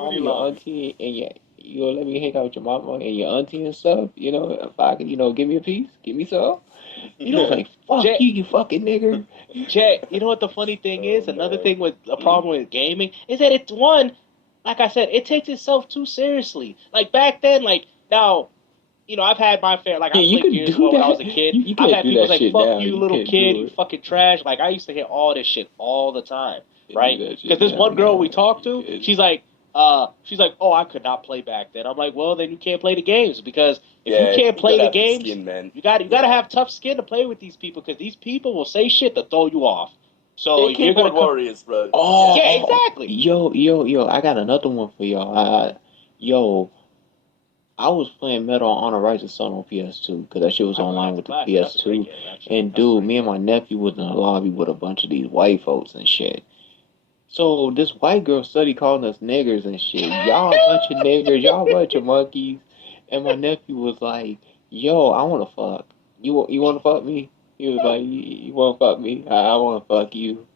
mama, you your love? auntie, and you gonna let me hang out with your mama and your auntie and stuff. If I could, give me a piece, give me some. You He's know, like, fuck Jet, you, you fucking nigger. Jet, you know what the funny thing Oh is? Another man. thing with a Mm? problem with gaming is that it's one, like I said, it takes itself too seriously. Like back then, like now, I've had my fair. Like I Yeah, you played can Gears of do War when I was that. a kid. You I've can't had do people that say, shit "Fuck now. you, You little can't kid, do you it. fucking trash." Like I used to hear all this shit all the time, You can't do right? that Because shit this now. one girl we Nah, talked you to, can't. she's like, "Oh, I could not play back then." I'm like, "Well, then you can't play the games because if you Yeah, can't you play gotta the have thick games, skin, man. you gotta Yeah. have tough skin to play with these people because these people will say shit to throw you off. So They're if you're gonna keyboard come, warriors, bro. Yeah. yeah, Oh, exactly. yo, I got another one for y'all. Yo, I was playing Metal Honor Rising Sun on PS2 because that shit was online That's a with the classic. That's a great PS2. game, actually. And That's a dude, great me and game. my nephew was in the lobby with a bunch of these white folks and shit. So this white girl study calling us niggers and shit. Y'all a bunch of niggers. Y'all a bunch of monkeys. And my nephew was like, "Yo, I wanna fuck. You wanna fuck me?" He was like, "You wanna fuck me? I wanna fuck you."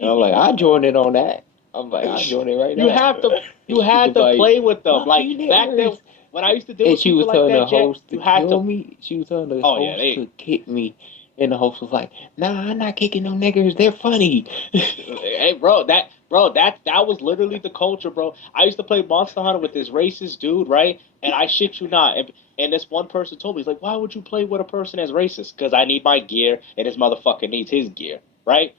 And I'm like, "I joined in on that." I'm like, "I joined in right You now." have to And you she had was to like, play with them. "Fuck Like you back then niggers." when I used to deal And with she people was like telling that, the Jet, host to you had kill to. me. She was telling the Oh yeah, host to kick me. And the host was like, "Nah, I'm not kicking no niggers. They're funny." hey bro, that was literally the culture, bro. I used to play Monster Hunter with this racist dude, right? And I shit you not, and this one person told me, he's like, "Why would you play with a person as racist?" Because I need my gear, and this motherfucker needs his gear, right?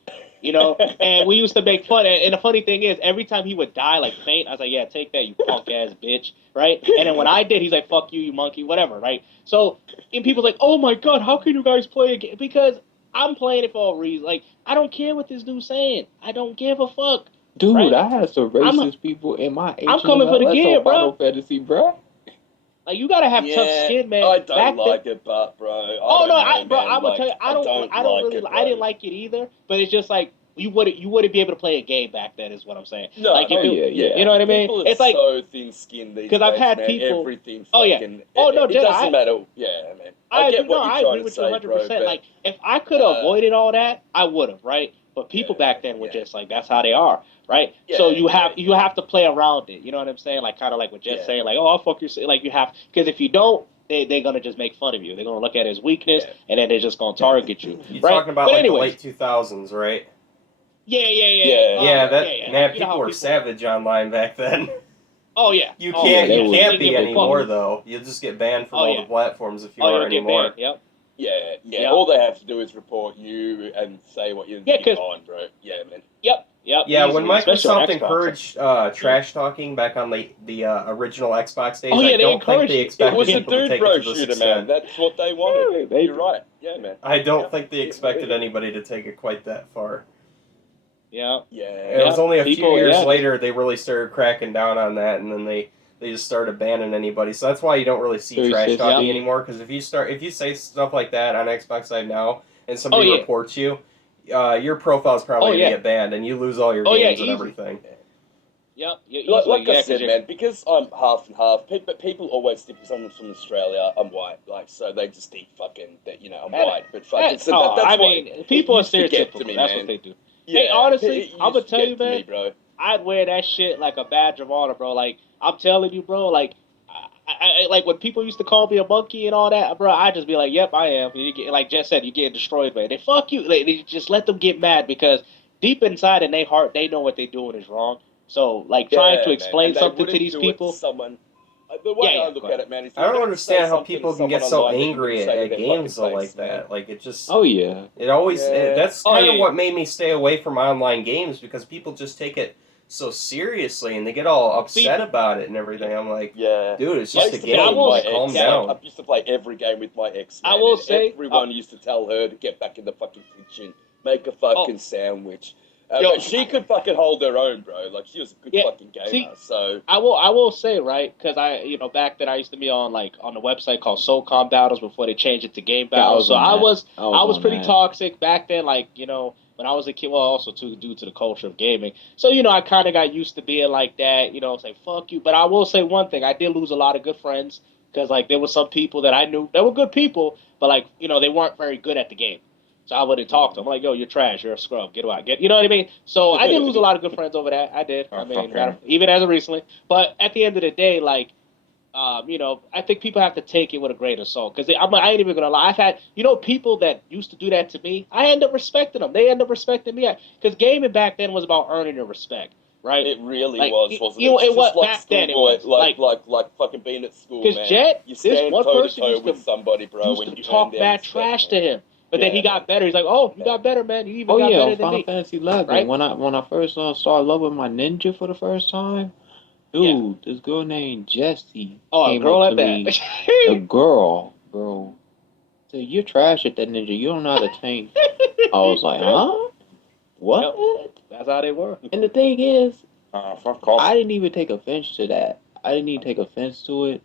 And we used to make fun. And the funny thing is, every time he would die, like faint, I was like, "Yeah, take that, you punk ass bitch," right? And then when I did, he's like, "Fuck you, you monkey," whatever, right? So, and people's like, "Oh my god, how can you guys play a game?" Because I'm playing it for a reason. Like, I don't care what this dude's saying. I don't give a fuck, Dude, right? I had some I'm racist people in my I'm coming for the HMLS gear, on bro. Final Fantasy, bruh. Like, you gotta have tough Yeah, skin, man. I don't Back then, like it, but bro, I oh no, don't know, bro, man. I'm gonna tell you, Like, I don't I don't like really, it, I didn't bro. like it either. But it's just like you wouldn't be able to play a game back then, is what I'm saying. No, Like if Oh man, it, yeah, you yeah. know yeah. what I mean? People are It's like so thin-skinned these because I've days, had man. people. Everything Oh yeah, fucking. oh no, It Jedi, doesn't matter. Yeah, man. I I agree. get No, what you're I trying agree to with you say, bro, 100%. but Like, if I could have uh, avoided all that, I would have, right? But yeah, people back then were yeah, just like, that's how they are, right? So yeah, yeah, you yeah, have to play around it. You know what I'm saying? Like, kind of like what Jess yeah, saying, like, oh, I'll fuck your, like you have, because if you don't, they're gonna just make fun of you. They're gonna look at it as weakness, yeah, and then they're just gonna yeah, target you, You right? talking about But like the late anyways, 2000s, right? yeah, yeah, Yeah, yeah, yeah, that yeah. Like, man, you know people how were people. savage online back then. Oh yeah, You oh yeah. Yeah, can't that you They was can't didn't be give a fuck. anymore ridiculous. though. You'll just get banned from Oh all the yeah. platforms if you Oh, are you'll get banned. anymore. Yep. yeah. Yep. All they have to do is report you and say what Yeah. you're Cause gone, bro. Yeah, man. yep. Yeah, when Easily, especially on Microsoft Xbox. Like, encouraged trash talking back on the original Xbox oh days, I yeah, they don't think they encouraged it. It expected was a people to dude take it bro to this shooter, man. extent. That's what they wanted. Yeah, they You're right. Yeah, man. I don't Yep. think they expected anybody to take it quite that far. Yeah. It Yeah. was Yeah, only a few people. years Yeah, that's later they really started cracking down on that, and then they just started banning anybody. So that's why you don't really see trash talking 360. anymore. Because if you say stuff like that on Xbox Live now, and oh somebody yeah, reports you, your profile's oh probably gonna yeah, get banned, and you lose all your oh yeah, games and easily. everything. Yep, yeah, easily. Like I Yeah, because said, you're. man, because I'm half and half. People always think because I'm from Australia, I'm white. Like, so they just think fucking that I'm And, white. But fucking, so oh, that's I what mean, it people are used to get to stereotypical. me, That's what man. they do. Hey, Yeah, honestly, it I'm used gonna to tell you, get to man. me, bro. I'd wear that shit like a badge of honor, bro. Like I'm telling you, bro. Like, like when people used to call me a monkey and all that, bro. I just be like, "Yep, I am." You get, like Jess said, you get destroyed, man. They fuck you. Like, they just let them get mad because deep inside in their heart, they know what they're doing is wrong. So, like trying to Yeah, man, explain and they something to wouldn't these do it to people, someone. The yeah, way I yeah, go look ahead. at it, man, is I you're don't gonna say understand how something to people can someone get so online that you wouldn't angry say to at their fucking games though face, like man. that. Like it just Oh yeah. it always Yeah, that's Oh kind yeah, of yeah. what made me stay away from online games because people just take it so seriously and they get all See, upset about it and everything. I'm like, yeah. dude, it's I just see, a used to see, I play with game. will, my Like, calm ex. yeah, Like I down. used to play every game with my ex, I man, will and say, everyone used to tell her to get back in the fucking kitchen, make a oh, fucking sandwich. yo, But she could fucking hold her own, bro. Like she was a good yeah. fucking gamer. See, So I will say right because back then I used to be on like on the website called SoCom Battles before they changed it to Game Yeah, I Battles. was So on that. I I was was on pretty that. toxic back then. Like when I was a kid, well also too due to the culture of gaming. So I kind of got used to being like that. Say fuck you. But I will say one thing: I did lose a lot of good friends because like there were some people that I knew that were good people, but like they weren't very good at the game. So I wouldn't talk to him. I'm like, yo, you're trash. You're a scrub. Get out. You know what I mean? So I did lose a lot of good friends over that. I did. I mean, Okay. even as of recently. But at the end of the day, like, I think people have to take it with a grain of salt because I ain't even gonna lie. I've had, people that used to do that to me. I end up respecting them. They end up respecting me because gaming back then was about earning your respect, right? It really Like, was, wasn't it? It's it was just like back then. It schoolboy, was like fucking being at school, because man. Jet, You this stand one toe to person toe with somebody, bro, used when to you earn talk their mad respect, trash man. to him, but then he Yeah, man. got better. He's like, oh, you Yeah. got better, man. You even Oh got yeah, better on than Final me, Fantasy 11. right? When I first started loving my ninja for the first time, Yeah. dude, this girl named Jessie Oh, a came girl up to at that. me. A girl, bro. Said, "You're trash at that ninja. You don't know how to tank." I was like, huh? Yep, What? that's how they were. And the thing is, Fuck off. I didn't even take offense to that. I didn't even take offense to it.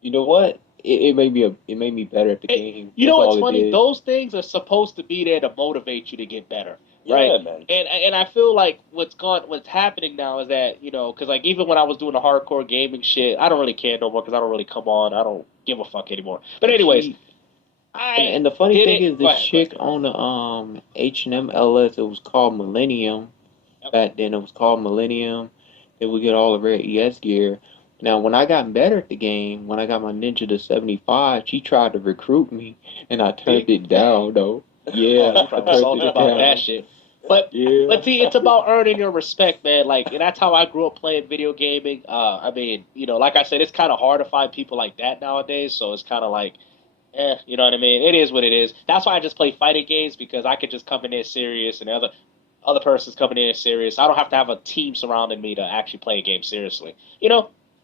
You know what? It made me better at the game. You That's know what's all it funny? did. Those things are supposed to be there to motivate you to get better, right? Yeah, man. And I feel like what's happening now is that because like even when I was doing the hardcore gaming shit, I don't really care no more because I don't really come on. I don't give a fuck anymore. But But anyways, she I and the funny did thing it. is, Go this ahead. Go ahead. chick on the H&M LS, it was called Millennium. Yep. Back then, it was called Millennium. They would get all the rare ES gear. Now, when I got better at the game, when I got my Ninja to 75, she tried to recruit me, and I turned See? it down, though. Oh, Yeah, she I probably turned salty it about that down. shit. But Yeah. see, it's about earning your respect, man. Like, and that's how I grew up playing video gaming. I mean, like I said, it's kind of hard to find people like that nowadays. So it's kind of like, you know what I mean? It is what it is. That's why I just play fighting games because I could just come in there serious, and the other person's coming in serious. I don't have to have a team surrounding me to actually play a game seriously,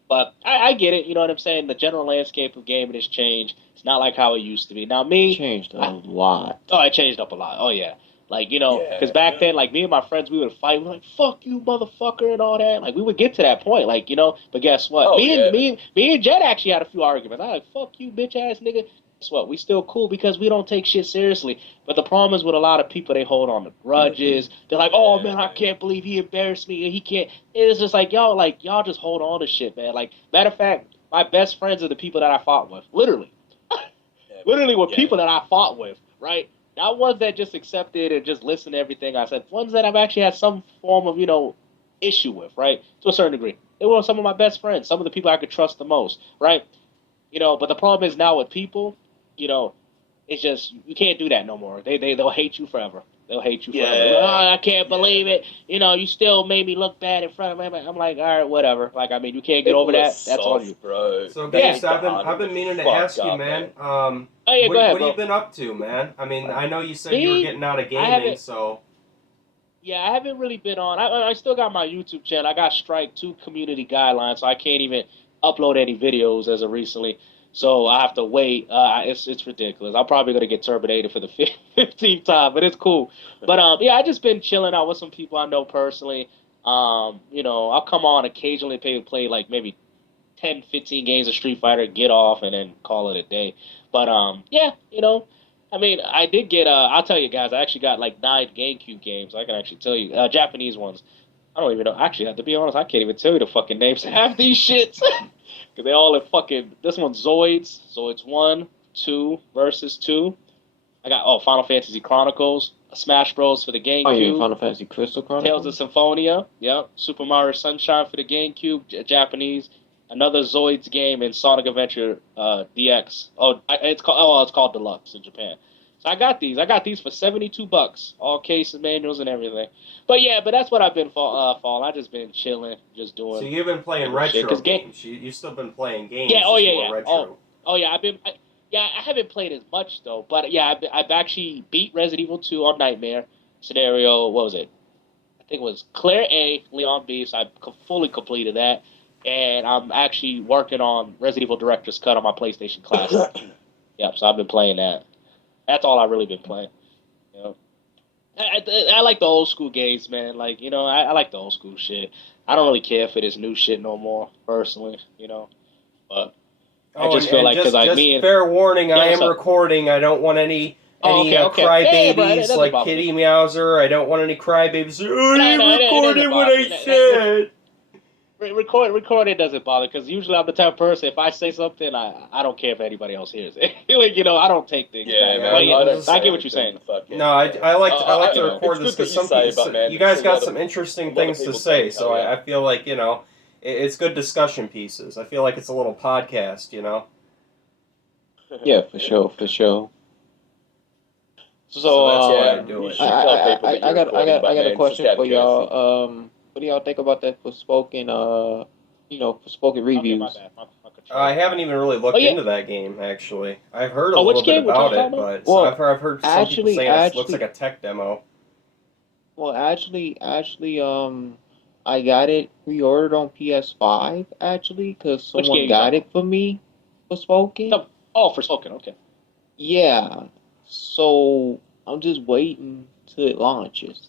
But I get it. You know what I'm saying? The general landscape of gaming has changed. It's not like how it used to be. Now, me, Changed a I, lot. oh, it changed up a lot. Oh yeah, like because Yeah. back then, like me and my friends, we would fight. We're like, "Fuck you, motherfucker," and all that. Like we would get to that point, like But guess what? Oh, Me and yeah, man. me and Jet actually had a few arguments. I like, "Fuck you, bitch ass nigga." Guess what? We still cool because we don't take shit seriously. But the problem is with a lot of people, they hold on to grudges. They're like, "Oh Yeah, man, I man. can't believe he embarrassed me, and he can't." It's just like y'all just hold on to shit, man. Like matter of fact, my best friends are the people that I fought with, literally. Yeah, man. Literally were Yeah. people that I fought with, right? Not ones that just accepted and just listened to everything I said. Ones that I've actually had some form of, issue with, right? To a certain degree. They were some of my best friends, some of the people I could trust the most, right? But the problem is now with people, you know, it's just you can't do that no more. They'll hate you forever. They'll hate you forever. Oh, Yeah. I can't Yeah, believe man. it. You still made me look bad in front of him. I'm like, all right, whatever. Like, I mean, you can't get over People are that. That's on you. soft, bro. So, They Yeah. need Gangsta, to I've harden the been meaning to fuck ask you, up, man. Oh yeah, go ahead, What have you bro. been up to, man? I mean, I know you said you were Me, getting out of I gaming, haven't. so Yeah, I haven't really been on. I still got my YouTube channel. I got strike 2 community guidelines, so I can't even upload any videos as of recently. So I have to wait. It's ridiculous. I'm probably gonna get terminated for the 15th time, but it's cool. But yeah, I just been chilling out with some people I know personally. I'll come on occasionally, play like maybe 10, 15 games of Street Fighter, get off, and then call it a day. But yeah, I mean, I did get. I'll tell you guys, I actually got like 9 GameCube games. I can actually tell you, Japanese ones. I don't even know. Actually, to be honest, I can't even tell you the fucking names of half these shits because they all in fucking. This one's Zoids. Zoids 1, 2 versus 2. I got Final Fantasy Chronicles, Smash Bros for the Oh, you mean GameCube. Final Fantasy Crystal Tales of Chronicles? Symphonia, yep. Super Mario Sunshine for the GameCube, Japanese. Another Zoids game and Sonic Adventure DX. It's called Deluxe in Japan. So I got these. I got these for $72, all cases, manuals, and everything. But that's what I've been for. I just been chilling, just so doing you've been playing random shit. retro Cause games. You still been playing yeah, games, oh just yeah, more yeah. Oh, retro. oh yeah. Yeah, I haven't played as much though. But yeah, I've actually beat Resident Evil 2 on Nightmare scenario. What was it? I think it was Claire A, Leon B. So I fully completed that, and I'm actually working on Resident Evil Director's Cut on my PlayStation Classic. Yep, so I've been playing that. That's all I've really been playing. You know, I like the old school games, man. Like I like the old school shit. I don't really care for this new shit no more, personally. But I Oh, just and, feel and like because just like just me and fair warning, yeah, I what's am up? recording. I don't want any Oh, okay, okay, yeah, yeah, bro. That crybabies doesn't like bother me. Kitty Meowser. I don't want any crybabies. Oh, No, you no, it recorded doesn't what bother I me. said. Recording doesn't bother because usually I'm the type of person. If I say something, I don't care if anybody else hears it. Like I don't take things Yeah, back. man. But yeah, I don't I say get what you're saying. anything, fucking, No, I, yeah. I like to, I like to you know, record it's this good that because you say, but man, you guys it's a got lot some of- interesting a lot of things to people say. don't So tell I feel like it's good discussion pieces. I feel like it's a little podcast. Yeah, for sure, for sure. So So that's why I Yeah, do you it. should tell people that I you're got recording, but I got a man, just question have for courtesy. y'all. What do y'all think about that Forspoken Forspoken Okay, my reviews? bad. My control. I haven't even really Oh looked yeah. into that game actually. I've heard a Oh, little which bit game? Which one about you talking it, about? but Well, I've heard some people saying it looks like a tech demo. Actually, I got it pre-ordered on PS5 actually because Which someone game you got talking it for me. Forspoken. about? Oh, for spoken. Okay. Yeah. So I'm just waiting till it launches.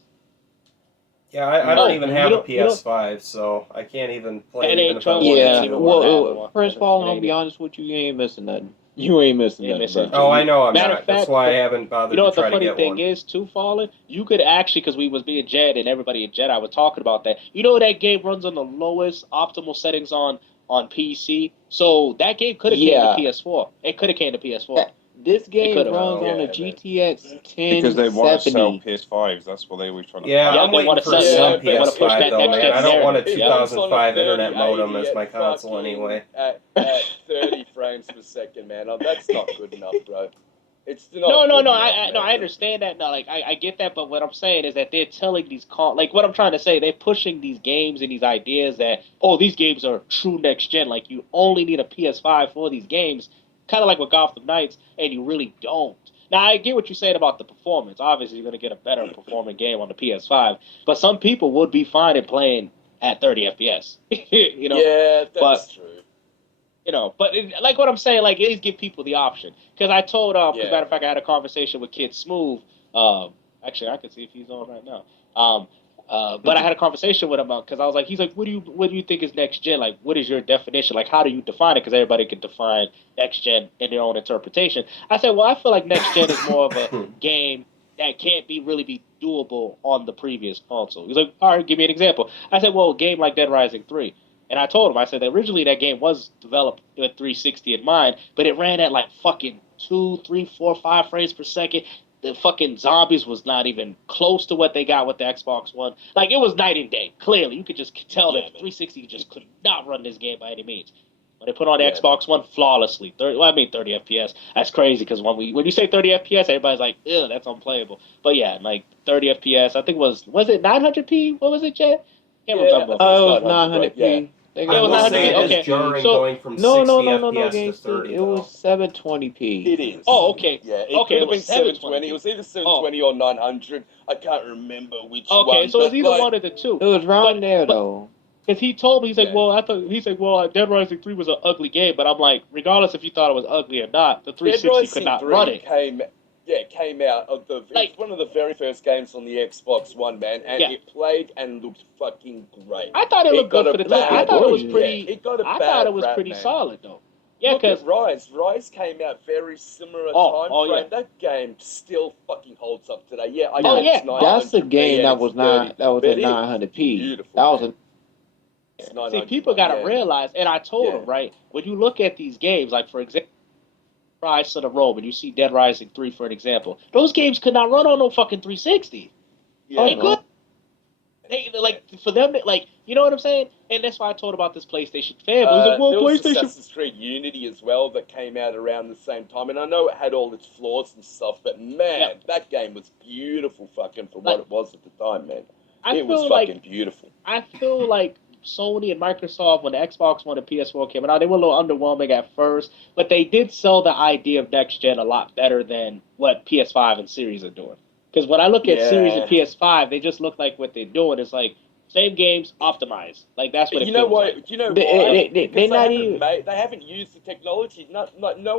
Yeah, You I don't know. even You have a don't. PS5, so I can't even play It it even ain't if I trouble. It wanted ain't Yeah. even to. worth having Well, one. first of all, It I'm gonna ain't be even. honest with you. You ain't missing nothing. You ain't missing You ain't nothing, missing bro. nothing. Oh, I know I'm Matter of not. That's fact, why I haven't you bothered know to what the try to funny get thing one. is too, Fallen? You could actually, because we was me and Jed and everybody in Jedi was talking about that. You know that game runs on the lowest optimal settings on PC. So that game could have came to Yeah. PS4. It could have came to PS4. This It could game have. runs No. on a Yeah, man. GTX Because they want to sell 1070. PS5s. That's what they were trying to Yeah, push. Yeah, I'm they waiting want to for sell. some Yeah, They but want to push it, PS5 that it though, next man. gen I runs don't want a narrative. it Yeah. runs on a 2005 internet 3080 modem as at my console fucking anyway. at 30 frames per second, man. That's not good enough, bro. It's No, not no, good no. enough, No, man. I understand that. No, like I get that, but what I'm saying is that they're telling like what I'm trying to say, they're pushing these games and these ideas that these games are true next gen. Like you only need a PS5 for these games, kind of like with Gotham Knights, and you really don't. Now I get what you're saying about the performance. Obviously, you're gonna get a better performing game on the PS5, but some people would be fine in playing at 30 FPS. Yeah, But that's true. like what I'm saying, like at least give people the option. Because I told, because Yeah. matter of fact, I had a conversation with Kid Smooth. Um, actually, I can see if he's on right now. But I had a conversation with him because I was like, he's like, what do you think is next gen? Like, what is your definition? Like, how do you define it? Because everybody can define next gen in their own interpretation. I said, well, I feel like next gen is more of a game that can't really be doable on the previous console. He's like, all right, give me an example. I said, well, a game like Dead Rising 3. And I told him, I said that originally that game was developed with 360 in mind, but it ran at like fucking 2, 3, 4, 5 frames per second. The fucking zombies was not even close to what they got with the Xbox One. Like it was night and day. Clearly, you could just tell that 360 just could not run this game by any means. When they put on the Xbox One flawlessly, 30 FPS. That's crazy because when you say 30 FPS, everybody's like, ew, that's unplayable. But yeah, like 30 FPS. I think was it 900p? What was it, Jay? Can't Yeah, remember. I think it's It was 900, right? Yeah. 900p. They Yeah, I it got was will say 900p. it is 900p. Okay, jarring so going from No, 60 no, no, no, no, FPS to gangster. 30 It was though. 720p. It is. okay, Yeah, it okay, could it have been was 720. It 720p. was either Oh, 720 or 900. I can't remember which okay, one, so it's but either like, one of the two. It was But around there but though. because he told me, he's like, yeah. well, he's like, well, Dead Rising 3 was an ugly game, but I'm like, regardless if you thought it was ugly or not, the Dead 360 could Rising not 3 run it. came out of it was Like, one of the very first games on the Xbox One, man, and yeah, it played and looked fucking great. I thought it It looked got good a for the It time. looked I bad, thought it was gorgeous. yeah, pretty. it got a I thought bad it was rap, pretty man. solid though. Yeah, Look because at Rise. Rise came out very similar time yeah, frame. That game still fucking holds up today. Yeah, I oh get Now yeah, it's that's a 900p game and that it's was 30, not that was but at it's 900p. beautiful, That was man. a It's see, 900, people but gotta yeah, realize, and I told yeah, them right when you look at these games, like for example. Rise of the Robe, and you see Dead Rising 3 for an example. Those games could not run on no fucking 360. oh yeah, They man. could. no. They like for them, like you know what I'm saying, and that's why I told about this PlayStation fanboy. He's like, "Well, There was PlayStation." Assassin's Creed Unity as well that came out around the same time, and I know it had all its flaws and stuff, but Yeah, man, that game was beautiful, fucking for what like it was at the time, man. I It was feel fucking like beautiful. Sony and Microsoft when the Xbox One and PS4 came out, they were a little underwhelming at first, but they did sell the idea of next gen a lot better than what PS5 and Series are doing. Because when I look at Series and Yeah. PS5, they just look like what they're doing is like same games optimized. Like that's what it You know feels like. what? You know why? They Because not even they haven't used the technology. No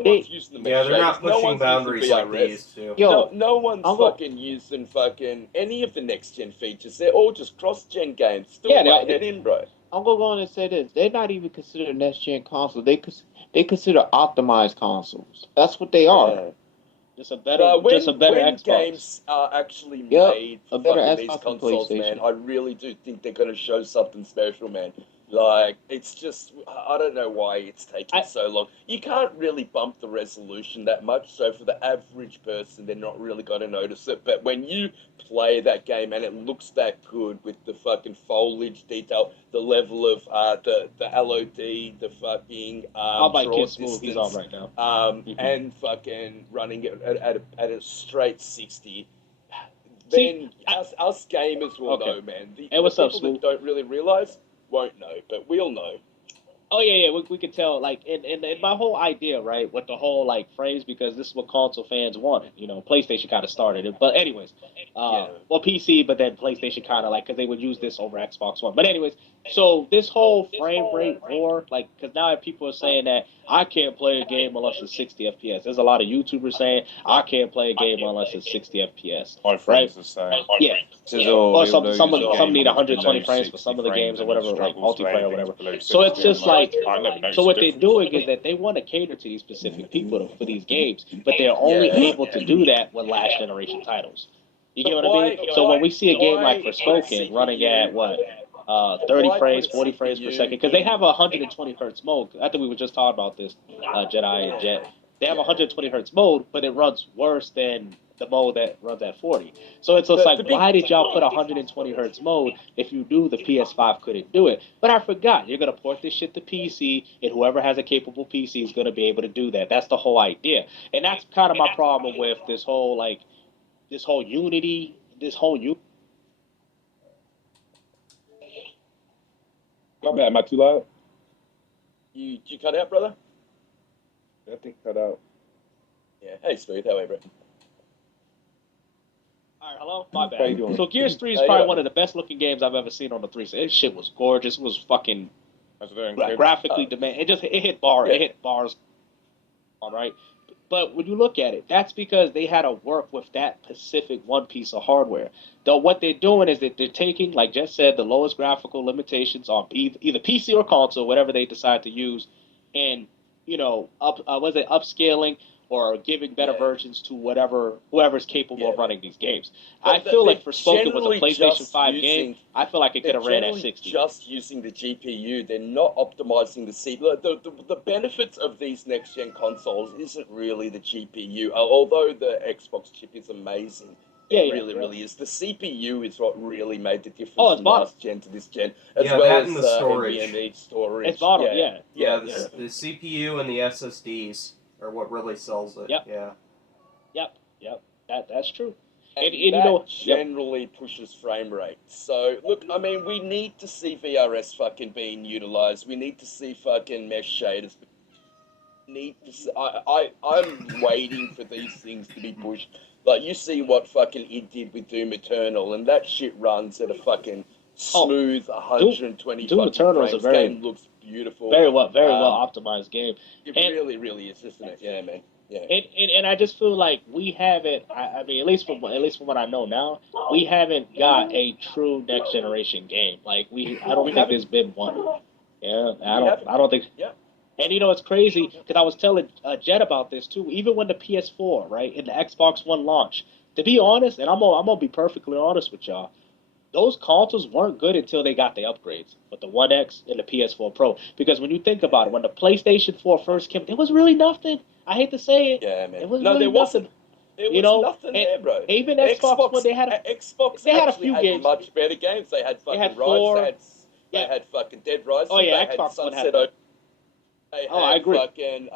they one's using the Yeah, mesh they're not shaders. No pushing one's using boundaries like they VRS. used to. No, yo. no one's I'm go fucking using fucking any of the next gen features. They're all just cross gen games. Still Yeah, laying it in, bro. I'm gonna go on and say this. They're not even considered next gen consoles. They consider optimized consoles. That's what they are. Yeah. just a better When Xbox. games are actually Yep. made for A better fucking these Xbox and consoles, man, PlayStation. I really do think they're gonna show something special, man. Like, it's just, I don't know why it's taking I so long. You can't really bump the resolution that much, so for the average person, they're not really going to notice it. But when you play that game and it looks that good with the fucking foliage detail, the level of the LOD, the fucking I'll buy draw Kid Smooth. He's on distance, right now. and fucking running it at a straight 60, See, then us gamers will okay. know, man. Hey, The what's up, people Smooth? that don't really realize won't know, but we'll know. Oh yeah, we can tell. Like, in my whole idea, right, with the whole like phrase, because this is what console fans wanted. You know, PlayStation kind of started it, but anyways, Yeah. well, PC, but then PlayStation kind of like because they would use this over Xbox One. But anyways, so this whole frame rate war, like, because now people are saying that I can't play a game unless it's 60 FPS. There's a lot of YouTubers saying I can't play a game unless it's 60 FPS, My right? friends the same. Yeah. Says, oh, Or he'll some lose a some game need when it's below 120 frames for 60 some of the games frames or and he whatever, like struggles multiplayer or playing things whatever. below So 60. it's I'm just like I never so noticed the what they're difference. doing is that they want to cater to these specific people for these games, but they're only Yeah. able to do that with last generation titles. You get But what I mean? So when we see a game like why put a Forspoken running at CPU? what 30 Why put frames, a 40 frames per second, CPU because they in? have a 120 hertz mode. I think we were just talking about this, Jedi and Jet. They have a Yeah. 120 hertz mode, but it runs worse than the mode that runs at 40. So it's just The like, big why did y'all put a 120 hertz mode if you knew the PS5 couldn't do it? But I forgot, you're gonna port this shit to PC, and whoever has a capable PC is gonna be able to do that. That's the whole idea, and that's kind of my problem with this whole like this whole Unity, this whole My bad, am I too loud? You cut out, brother? I think cut out. Yeah. Hey, Smooth. How are you, bro? All right, hello, my How you bad. doing? So Gears 3 is How you probably doing? one of the best looking games I've ever seen on the 360. This shit was gorgeous. It was fucking That's very incredible. graphically demand. It hit bar. Yeah. It hit bars. All right. But when you look at it, that's because they had to work with that specific one piece of hardware. Though what they're doing is that they're taking, like Jess said, the lowest graphical limitations on either PC or console, whatever they decide to use, and was it upscaling or giving better Yeah. versions to whoever's capable Yeah. of running these games. I But feel they're like Forspoken was a generally PlayStation just 5 game. using. I feel like it They're could have ran at generally 60. just using the GPU. They're not optimizing the CPU. The benefits of these next gen consoles isn't really the GPU. Although the Xbox chip is amazing, Yeah, it yeah. really is. The CPU is what really made the Oh, difference it's from bottom. last gen to this gen, as Yeah, well that as and the storage. NVMe storage. It's bottom. Yeah, Yeah. Yeah, yeah. the CPU and the SSDs are what really sells it. Yep. Yeah. Yep. That's true. And And you that know, yep. generally pushes frame rate. So look, I mean, we need to see VRS fucking being utilized. We need to see fucking mesh shaders. Need to see, I'm waiting for these things to be pushed. Like you see what fucking it did with Doom Eternal, and that shit runs at a fucking Oh, smooth 120 Doom fucking Eternal is a frames. Game looks beautiful. very well Um, optimized game. it And really is, isn't it? Yeah, man. Yeah. and I just feel like we haven't. I mean, at least from what I know now, we haven't got a true next generation game. Like I don't We think haven't. there's been one. Yeah, We haven't. I don't think. Yeah. And it's crazy because I was telling Jed about this too. Even when the PS4, right, and the Xbox One launch, to be honest, and I'm gonna be perfectly honest with y'all, those consoles weren't good until they got the upgrades with the One X and the PS4 Pro. Because when you think about it, when the PlayStation 4 first came, there was really nothing. I hate to say it, Yeah, man. it was No, really there nothing. wasn't. There You was know, nothing and there, bro. even Xbox One, Xbox they had a actually few had games. much better games. They had They fucking had Rise. four. They Yeah. had fucking Dead Rising. Oh yeah, They had Xbox One had. Sunset Overdrive. They Oh, I had agree. fucking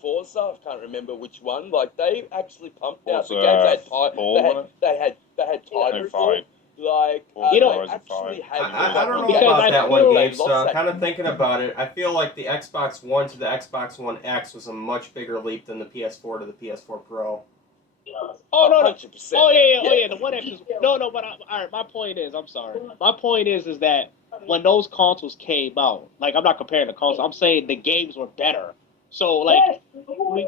Forza. I can't remember which one. Like they actually pumped out Was the games. They had four, wasn't it? they had No, Titanfall. five. Like You know, they Horizon actually 5. had Didn't the really I don't know fucking because games. about I that one, feel They lost GameStop. that. Kind of thinking about it, I feel like the Xbox One to the Xbox One X was a much bigger leap than the PS4 to the PS4 Pro. Oh no. 100%. Oh yeah. The One X is no. But all right. My point is, I'm sorry. My point is that when those consoles came out, like I'm not comparing the consoles. I'm saying the games were better. So like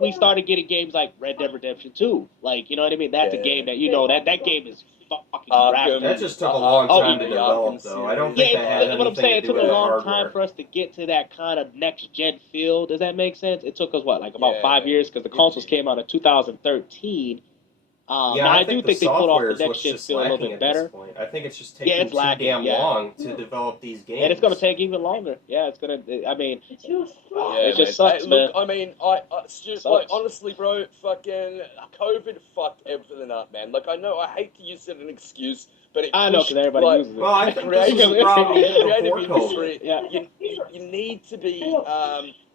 we started getting games like Red Dead Redemption 2. Like you know what I mean? That's a game that that game is fucking graphic. That just took a long time to The develop, Arkham though. I don't series. think that had What I'm anything saying, to it do took with a the long hardware. time for us to get to that kind of next gen feel. Does that make sense? It took us what, like about Yeah, 5 man. years because the consoles came out in 2013. Yeah, Now I I do think the think they pulled off software the is next what's gen just feel a little lacking bit at this better. point. I think it's just Yeah, taking it's too lacking. damn Yeah, long to develop these and it's gonna games. take even longer. Yeah, it's gonna. I mean, Yeah, it man. just Hey, sucks, look, man. I mean, It like, sucks. honestly, bro, fucking COVID fucked everything up, man. Like, I know I hate to use it as an excuse, but it I know because pushed, everybody like, uses Well, I it. the think this was a creative, problem the even creative before COVID. industry. Yeah. You need to be,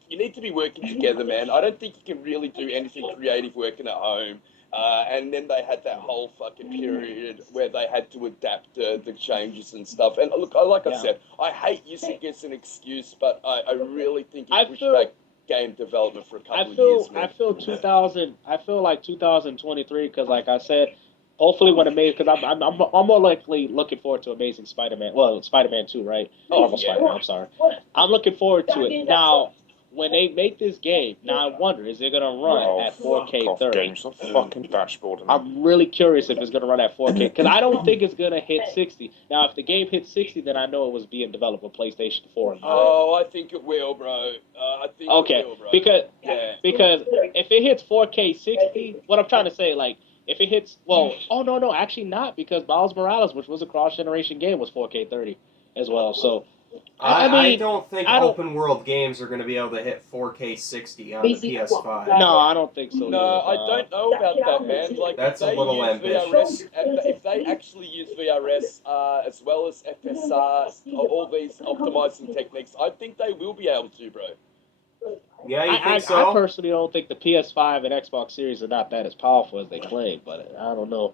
you need to be working together, man. I don't think you can really do anything creative working at home. And then they had that whole fucking period where they had to adapt to the changes and stuff. And look, like I Yeah. said, I hate using it as an excuse, but I really think I it pushed feel. back game development for a I couple of feel. years, I man. feel 2000. I feel like 2023 because, like I said, hopefully when Amazing, because I'm more likely looking forward to Amazing Spider-Man. Well, Spider-Man 2, right? Oh Marvel yeah. Spider-Man. I'm sorry. I'm looking forward to it. Now, when they make this game, now I wonder, is it gonna run Oh, at fuck 4K off, 30? games. The fucking dashboard. I'm really curious if it's gonna run at 4K because I don't think it's gonna hit 60. Now, if the game hits 60, then I know it was being developed for PlayStation 4 and 5. Oh, I think it will, bro. I think it Okay, will, bro. because Yeah. if it hits 4K 60, what I'm trying to say, like, if it hits, well, oh no, actually not, because Miles Morales, which was a cross generation game, was 4K 30 as well. So, I I mean, don't think I don't. open world games are going to be able to hit 4K 60 on the PS5. No, I don't think so No, either. I don't know about that, man. Like, if That's a they little use VRS, ambitious. if they actually use VRS as well as FSR, all these optimizing techniques, I think they will be able to, bro. Yeah, you think I so? personally don't think the PS5 and Xbox Series are not that as powerful as they claim, but I don't know.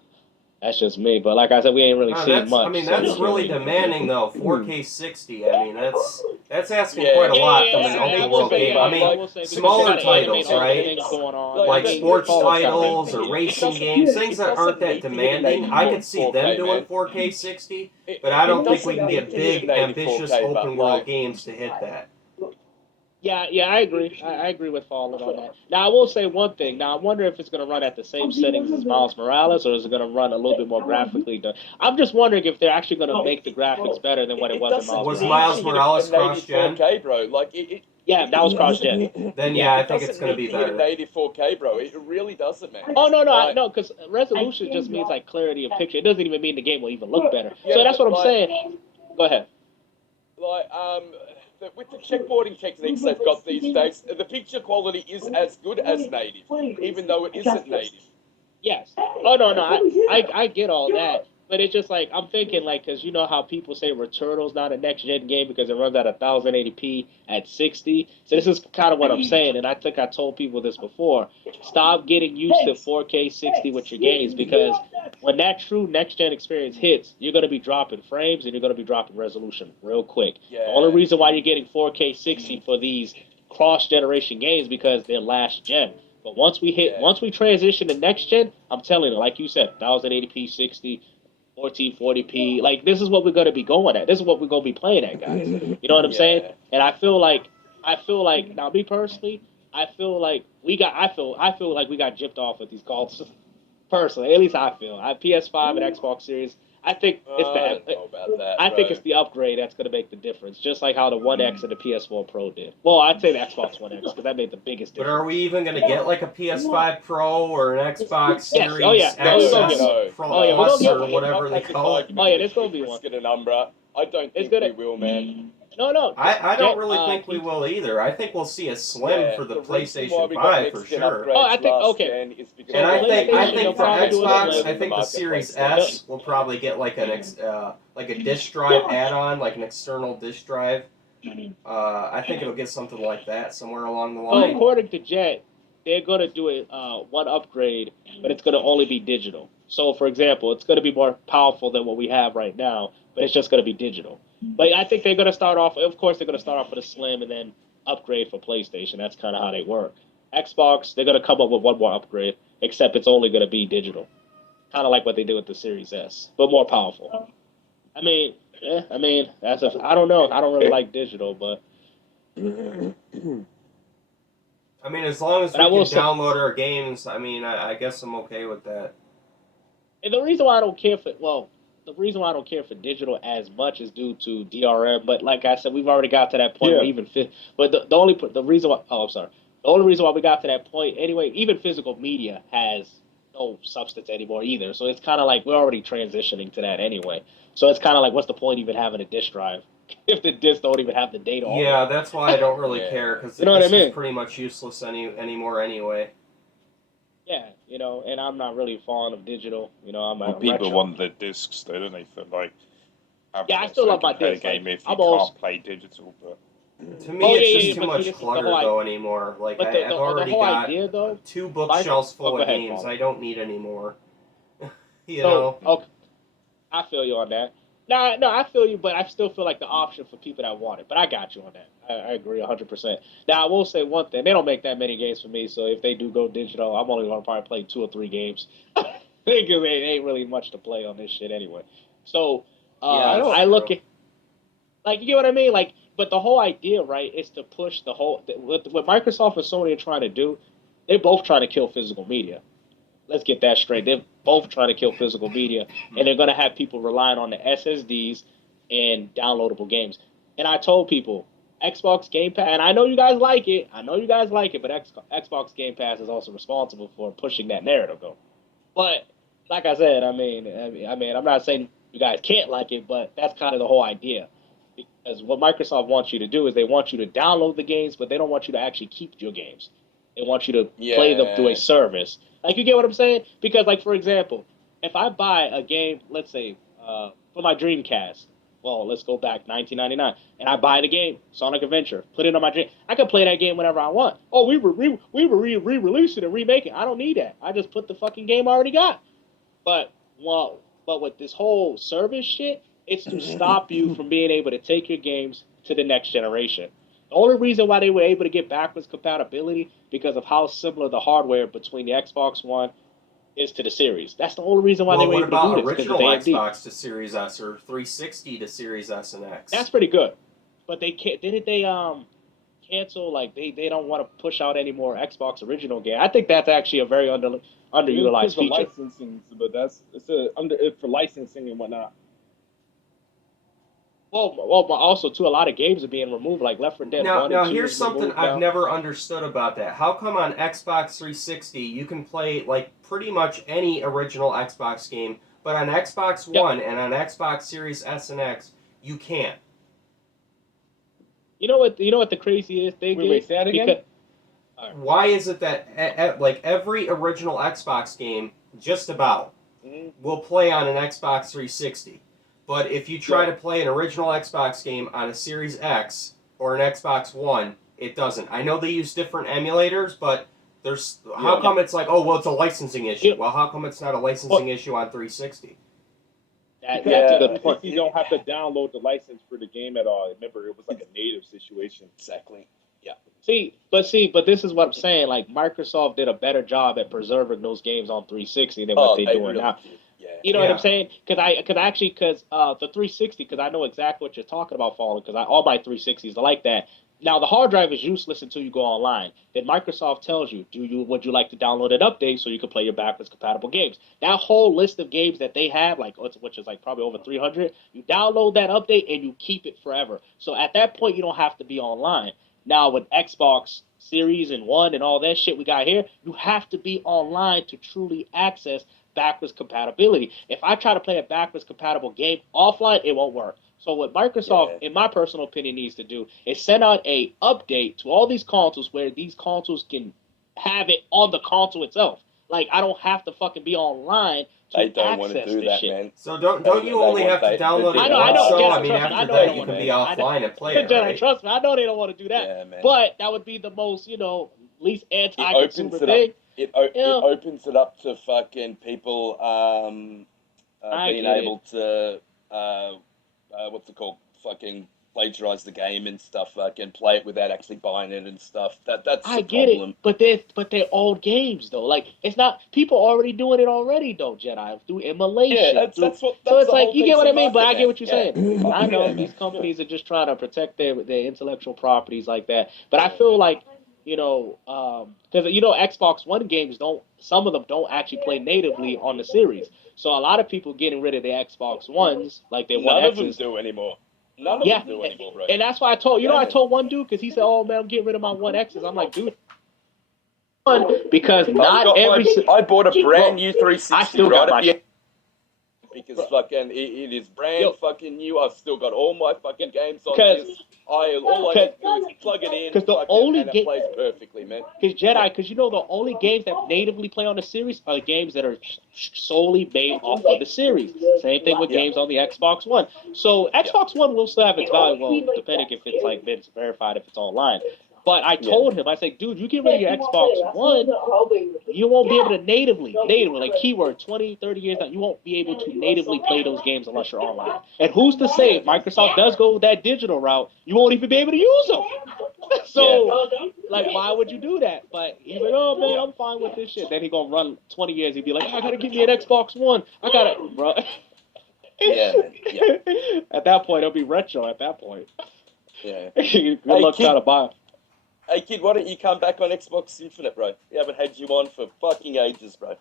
That's just me. But like I said, we ain't really No, seen I much, mean, so we that's can't really really. demanding though. 4K 60. I mean, that's asking Yeah, quite a lot from an it I open needs will to world say, be, game. I man. yeah, I mean, Like, will say because you smaller got to animate titles, all the right? things going on. like Like I mean, the sports Fallout's got to make titles or videos. racing doesn't games, things it that aren't doesn't that need to hit an demanding. I 84 could see them 4K, doing man. 4K 60, It, but I it don't think we doesn't can need get to hit big, an ambitious 84K, but open world like, games to hit that. Yeah, I agree. I agree with Fallout on that. Now, I will say one thing. Now, I wonder if it's going to run at the same settings as Miles Morales, or is it going to run a little bit more graphically done? I'm just wondering if they're actually going to make the graphics better than what it it was in doesn't Miles Was need Morales. to Miles hit Morales a native cross-gen? 4K, bro. Like Yeah, that was cross gen. Then Yeah. yeah, I it think it's doesn't going to need be to hit a better. native 4K, bro. It really doesn't, man. Oh no, Like, no, because resolution just means like clarity of picture. It doesn't even mean the game will even look better. yeah, So that's but what I'm saying. Go ahead. like with the checkboarding techniques they've got these days, the picture quality is as good as native, even though it isn't native. Yes. Oh no, I get all that, but it's just like I'm thinking like because you know how people say Returnal's not a next gen game because it runs at 1080p at 60. So this is kind of what I'm saying, and I think I told people this before. Stop getting used to 4K 60 with your games because when that true next gen experience hits, you're gonna be dropping frames and you're gonna be dropping resolution real quick. The only Yeah, reason why you're getting 4K 60 for these cross generation games because they're last gen. But yeah, once we transition to next gen, I'm telling you, like you said, 1080p, 60, 1440p, like this is what we're gonna be going at. This is what we're gonna be playing at, guys. You know what I'm saying? yeah. And I feel like now me personally, I feel like I feel like we got gypped off with these calls. Personally, at least I feel. PS5 and Xbox Series. I think it's I don't know about that, I think bro. it's the upgrade that's going to make the difference, just like how the One X and the PS4 Pro did. Well, I'd say the Xbox One X because that made the biggest But are difference. we even going to get like a PS5 Pro or an Xbox Yes. Oh yeah. Series Yeah. We're gonna No, get XS one. no, Pro Oh yeah. no. We're gonna Plus get or one. whatever I've they had this call it? argument Oh yeah. with, There's gonna be one. Brisket and Umbra. I don't It's think we gonna. will, man. No. I don't Jet. really think we Keith. will either. I think we'll see a Slim Yeah, for the the reason why PlayStation we got 5 for next gen sure. Oh, upgrades I think last okay. gen is because And So they need I PlayStation, they'll think to for probably do a maintain Xbox, slim. I within the think the Series marketplace, man. S will probably get like like a disk drive add-on, like an external disk drive. I think it'll get something like that somewhere along the So line. according to Jet, they're gonna do it one upgrade, but it's gonna only be digital. So for example, it's gonna be more powerful than what we have right now, but it's just gonna be digital. But I think they're gonna start off. Of course, they're gonna start off with a slim and then upgrade for PlayStation. That's kind of how they work. Xbox, they're gonna come up with one more upgrade, except it's only gonna be digital, kind of like what they did with the Series S, but more powerful. I mean, I don't know. I don't really like digital, I mean, as long as but I we will can say. download our games, I mean, I guess I'm okay with that. And the reason why I don't care for the reason why I don't care for digital as much is due to DRM. But like I said, we've already got to that point Yeah. where even but the only reason why I'm sorry, the only reason why we got to that point anyway, even physical media has no substance anymore either. So it's kind of like we're already transitioning to that anyway. So it's kind of like, what's the point even having a disk drive if the disks don't even have the data on Yeah, them? that's why I don't really Yeah. care, because You the know what I disc is mean? pretty much useless anymore anyway. Yeah, and I'm not really fond of digital. I'm Well, a people retro. want the discs, though, don't they? For like Yeah, having I it still so they love my can play the discs. Like game if you I'm also. can't play digital. But To me, Oh yeah, it's yeah, just yeah. too But see, much this is the clutter whole. though anymore. Like But I've the already whole got idea though, two Micro. bookshelves Oh, full go of ahead, games. Paul. I don't need anymore. You So know? okay, I feel you on that. No, I feel you, but I still feel like the option for people that want it. But I got you on that. I agree 100%. Now I will say one thing: they don't make that many games for me. So if they do go digital, I'm only gonna probably play 2 or 3 games. Because it ain't really much to play on this shit anyway. So Yeah, I that's don't. I look true. at like you get what I mean. Like, but the whole idea, right, is to push the whole what Microsoft and Sony are trying to do. They're both trying to kill physical media. Let's get that straight. They're both trying to kill physical media, and they're going to have people relying on the SSDs and downloadable games. And I told people, Xbox Game Pass, and I know you guys like it. I know you guys like it, but Xbox Game Pass is also responsible for pushing that narrative, though. But like I said, I'm not saying you guys can't like it, but that's kind of the whole idea. Because what Microsoft wants you to do is they want you to download the games, but they don't want you to actually keep your games. They want you to play them through a Yeah. service. Like you get what I'm saying? Because like for example, if I buy a game, let's say for my Dreamcast, well, let's go back 1999, and I buy the game Sonic Adventure, put it on my Dream. I can play that game whenever I want. Oh, we were re-releasing and remaking. I don't need that. I just put the fucking game I already got. But well, but with this whole service shit, it's to stop you from being able to take your games to the next generation. The only reason why they were able to get backwards compatibility because of how similar the hardware between the Xbox One is to the series. That's the only reason why they Well, were what able to do about this because original it's AMD. Xbox to Series S or 360 to Series S and That's X? pretty good. But they can't. Didn't they cancel like they don't want to push out any more Xbox original game? I think that's actually a very It is because underutilized of feature. licensing, but it's a under it for licensing and whatnot. But also too, a lot of games are being removed. Like Left 4 Dead Now, One and now Two here's is something removed I've now. never understood about that. How come on Xbox 360 you can play like pretty much any original Xbox game, but on Xbox Yep. One and on Xbox Series S and X you can't? You know what? You know what the craziest thing Wait, is? say that again. Because Why is it that like every original Xbox game, just about, will play on an Xbox 360, but if you try Yeah. to play an original Xbox game on a Series X or an Xbox One, it doesn't. I know they use different emulators, but there's how Yeah. come it's like, oh well, it's a licensing issue. you, Well, how come it's not a licensing well, issue on 360? that's a Because good Yeah. point. you don't have to download the license for the game at all. Remember, it was like a native situation. Exactly. Yeah. But this is what I'm saying. Like Microsoft did a better job at preserving those games on 360 than what Oh, they're they doing really now. did. Yeah. You know what I'm Yeah. saying? Because the 360, because I know exactly what you're talking about, Fallen. Because all my 360s are like that. Now the hard drive is useless until you go online. Then Microsoft tells you, would you like to download an update so you can play your backwards compatible games? That whole list of games that they have, like which is like probably over 300, you download that update and you keep it forever. So at that point, you don't have to be online. Now with Xbox Series and One and all that shit we got here, you have to be online to truly access backwards compatibility. If I try to play a backwards compatible game offline, it won't work. So what Microsoft, Yeah. in my personal opinion, needs to do is send out a update to all these consoles where these consoles can have it on the console itself. Like I don't have to fucking be online They to don't want to access do this that, shit. man. So don't They you they only want have to download it I once? know, So I Jedi, mean, trust me, I after know they that don't you want can to be do that. offline and play it, Jedi, right? trust me, I know they don't want to do that. Yeah, man. But that would be the most, least It opens anti-consumer it up. thing. It Yeah, opens it up to fucking people I being get it. able to what's it called? Fucking plagiarize the game and stuff. Fucking play it without actually buying it and stuff. That's I the get it, problem. but they're old games though. Like it's not people already doing it already though, Jedi through Yeah, immolation. So that's it's the like whole you get what PC I mean. But market, I get man. what you're Yeah, saying. I yeah, know man. these companies are just trying to protect their intellectual properties like that. But I Yeah, feel man. like because Xbox One games don't some of them don't actually play natively on the series. So a lot of people getting rid of their Xbox Ones, like their One None of them X's. do anymore. None of Yeah, them do anymore, bro. and that's why I told Yeah, I man. told one dude because he said, "Oh man, I'm getting rid of my One X's." I'm like, dude, because not every. I bought a brand new I 360 still got right my at the because fucking it is brand fucking new. I've still got all my fucking games on because this. All I need to do is plug it in, because the fucking, only and it game. plays perfectly, man. Because Jedi, because you know the only games that natively play on the series are the games that are solely made off of the series. Same thing with Yeah. games on the Xbox One. So Xbox One will still have its value, well, depending if it's like been verified, if it's online. But I told him, I said, dude, you get rid of your Xbox One, you won't be able to natively, like keyword 20, 30 years now, you won't be able to natively play those games unless you're online. And who's to say if Microsoft does go that digital route, you won't even be able to use them. So, like, why would you do that? But he's like, oh man, I'm fine with this shit. Then he gonna run 20 years. He'd be like, I gotta give me an Xbox One. I gotta, bro. Yeah, man. Yeah. At that point, it'll be retro. At that point, Yeah. good luck trying to buy. Hey kid, why don't you come back on Xbox Infinite, bro? We haven't had you on for fucking ages, bro.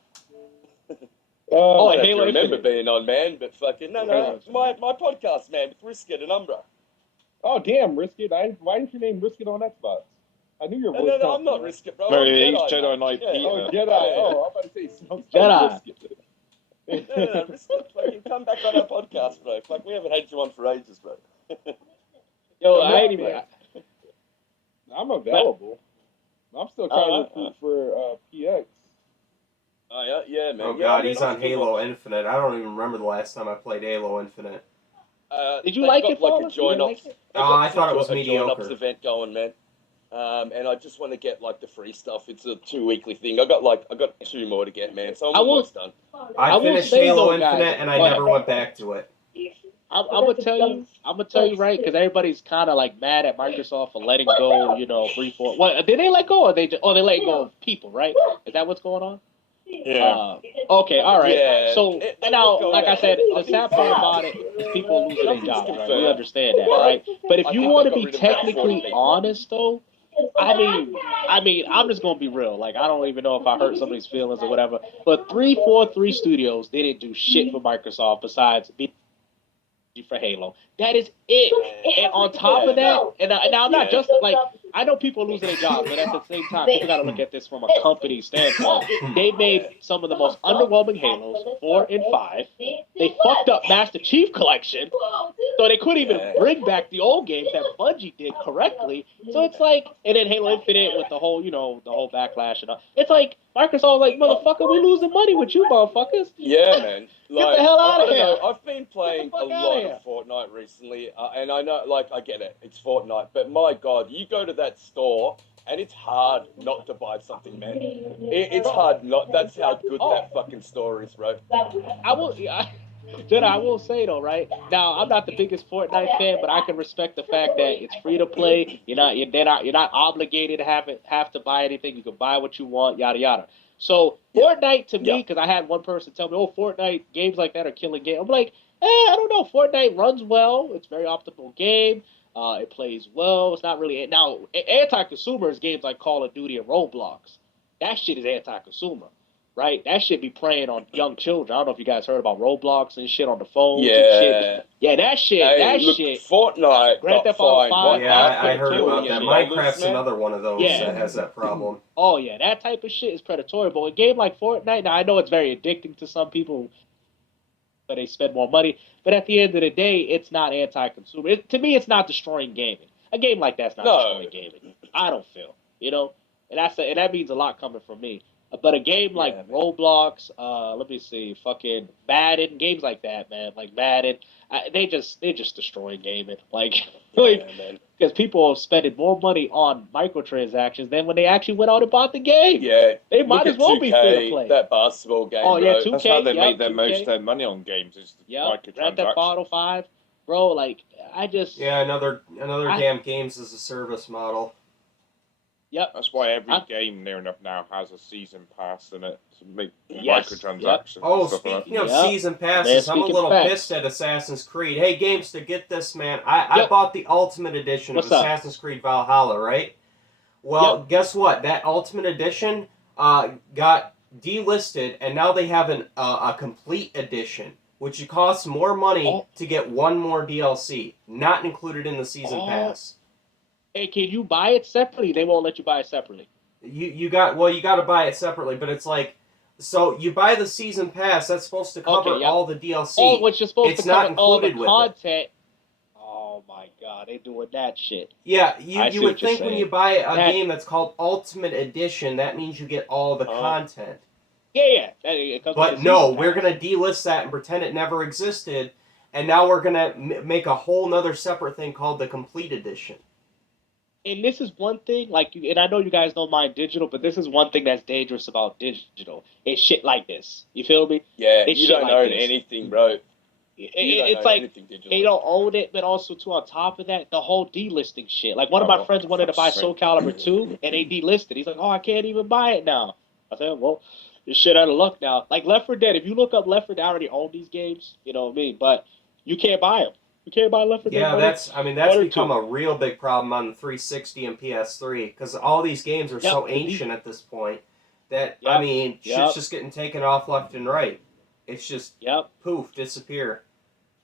Oh, I don't Halo remember Infinite. being on, man, but fucking no, my podcast, man, with Risket and Umbra. Oh damn, Risket! Why didn't you name Risket on Xbox? I knew your voice. No, I'm not Risket, bro. No, I'm he's Jedi, Jedi mate. Knight Yeah. Peter. Oh, Jedi. Oh, I'm about to say sounds Jedi. like Risket. No, Risket, fucking come back on our podcast, bro. Fuck, we haven't had you on for ages, bro. Yo, Come I ain't on, even. man. I'm available. I'm still trying to recruit for PX. Oh yeah, man. Oh Yeah, god, I mean, he's I'm on still Halo watching. Infinite. I don't even remember the last time I played Halo Infinite. Did you They've like got it, like Paula? a join You ops. didn't like it? They've Oh, got I thought it was a join ops mediocre. event going, man. And I just want to get like the free stuff. It's a 2 weekly thing. I got 2 more to get, man. So I'm almost done. I will finished say, Halo though, guys, Infinite and I go never ahead. went back to it. I'm gonna tell you right, because everybody's kind of like mad at Microsoft for letting go, free for what did they let go, or they they let go of people, right? Is that what's going on? Yeah. Okay, all right. Yeah. So They now, let go like I about- said, I the think sad part about it is people are losing their nothing's jobs, right? We confirmed, understand that, but right? But if I you think want they to got be rid of about 40 technically people. honest, though, I mean, I'm just gonna be real. Like, I don't even know if I hurt somebody's feelings or whatever. But 343 Studios, they didn't do shit for Microsoft besides be for Halo. That is it. And on top of that, and now I'm not just like, I know people are losing their jobs, but at the same time, people got to look at this from a company standpoint. They made some of the most underwhelming Halos, 4 and 5. They fucked up Master Chief Collection, so they couldn't even bring back the old games that Bungie did correctly. So it's like, and then Halo Infinite with the whole, the whole backlash and all. It's like Microsoft, like, motherfucker, we losing money with you, motherfuckers. Yeah, man. Get the hell out of I don't here. know. I've been playing Get the a fuck lot outta here. of Fortnite recently, and I know, like, I get it. It's Fortnite, but my God, you go to that store, and it's hard not to buy something, man. It's hard not. That's how good that fucking store is, bro. I will, Jenna, I will say though, right now, I'm not the biggest Fortnite fan, but I can respect the fact that it's free to play. You're not obligated to have to buy anything. You can buy what you want, yada yada. So Fortnite to me, because I had one person tell me, "Oh, Fortnite games like that are killing games." I'm like, I don't know. Fortnite runs well. It's a very optimal game. It plays well. It's not really now anti-consumer is games like Call of Duty and Roblox. That shit is anti-consumer, right? That shit be preying on young children. I don't know if you guys heard about Roblox and shit on the phones and shit. Yeah, that shit. Hey, look, Fortnite Grand got Theft Auto fined. 5. What, Yeah, I $500 heard about billion, that. man? Minecraft's another one of those Yeah. that has that problem. Oh yeah, that type of shit is predatory. But a game like Fortnite, now I know it's very addicting to some people, but they spend more money. But at the end of the day, it's not anti-consumer. To me, it's not destroying gaming. A game like that's not destroying gaming. I don't feel, and and that means a lot coming from me. But a game like Roblox, let me see, fucking Madden, games like that, man, like Madden, they're just destroying gaming. Like, because people are spending more money on microtransactions than when they actually went out and bought the game. Yeah, They might look as well at be 2K, free to play. that basketball game, Oh yeah, bro. 2K. That's how they yep, make their 2K. most of their money on games. Is Grand Theft Auto microtransactions. 5, bro. Like, I just another damn games as a service model. Yep. That's why every game near enough now has a season pass in it to make microtransactions. Oh, and stuff speaking like of that. season passes, I'm a little pissed at Assassin's Creed. Hey, Gamestuh, get this, man. I bought the Ultimate Edition of Assassin's Creed Valhalla, right? Well, guess what? That Ultimate Edition got delisted, and now they have a complete edition, which costs more money to get one more DLC, not included in the season pass. Hey, can you buy it separately? They won't let you buy it separately. You got you got to buy it separately, but it's like, so you buy the season pass that's supposed to cover all the DLC. Which is supposed it's to not cover all the included with content. Oh my god, they doing that shit. Yeah, you would think when you buy a that, game that's called Ultimate Edition, that means you get all the content. Yeah. It comes but with no, we're gonna delist that and pretend it never existed, and now we're gonna make a whole nother separate thing called the Complete Edition. And this is one thing, like, and I know you guys don't mind digital, but this is one thing that's dangerous about digital. It's shit like this. You feel me? Yeah, it's you don't like own this. anything, bro. It's like they don't own it, but also too on top of that, the whole delisting shit. Like one of my friends wanted to buy Soul Calibur 2, and they delisted. He's like, "Oh, I can't even buy it now." I said, "Well, this shit out of luck now." Like Left 4 Dead, if you look up Left 4 Dead, I already own these games. You know what I mean? But you can't buy them. You can't buy Left 4 Dead. Yeah, that's become a real big problem on the 360 and PS3 because all these games are so ancient at this point that shit's just getting taken off left and right. It's just poof, disappear.